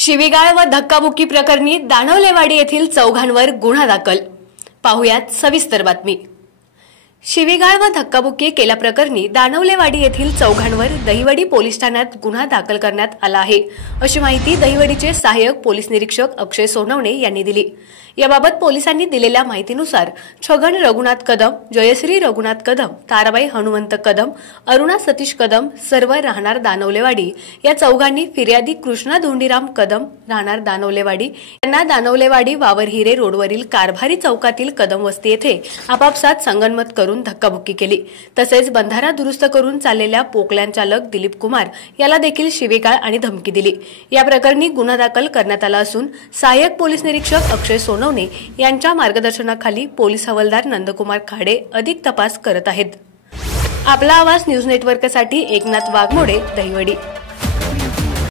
शिवीगाळ व धक्काबुक्की प्रकरणी दानवलेवाडी येथील चौघांवर गुन्हा दाखल। पाहुयात सविस्तर बातमी। शिवीगाळ व धक्काबुक्की केल्याप्रकरणी दानवलेवाडी येथील चौघांवर दहिवडी पोलीस ठाण्यात गुन्हा दाखल करण्यात आला आहे, अशी माहिती दहिवडीचे सहाय्यक पोलीस निरीक्षक अक्षय सोनवणे यांनी दिली। याबाबत पोलिसांनी दिलेल्या माहितीनुसार छगन रघुनाथ कदम, जयश्री रघुनाथ कदम, ताराबाई हनुमंत कदम, अरुणा सतीश कदम सर्व राहणार दानवलेवाडी या चौघांनी फिर्यादी कृष्णा धोंडीराम कदम राहणार दानवलेवाडी यांना दानवलेवाडी वावरहिरे रोडवरील कारभारी चौकातील कदम वस्ती येथे आपापसात संगनमत करून धक्काबुक्की केली। तसेच बंधारा दुरुस्त करून चाललेल्या पोकल्यान चालक दिलीप कुमार याला देखील शिवीगाळ आणि धमकी दिली। या प्रकरणी गुन्हा दाखल करण्यात आला असून सहाय्यक पोलीस निरीक्षक अक्षय सोनवणे यांच्या मार्गदर्शनाखाली पोलीस हवालदार नंदकुमार खाडे अधिक तपास करत आहेत। आपला आवाज न्यूज नेटवर्कसाठी एकनाथ वाघमोडे, दहिवडी।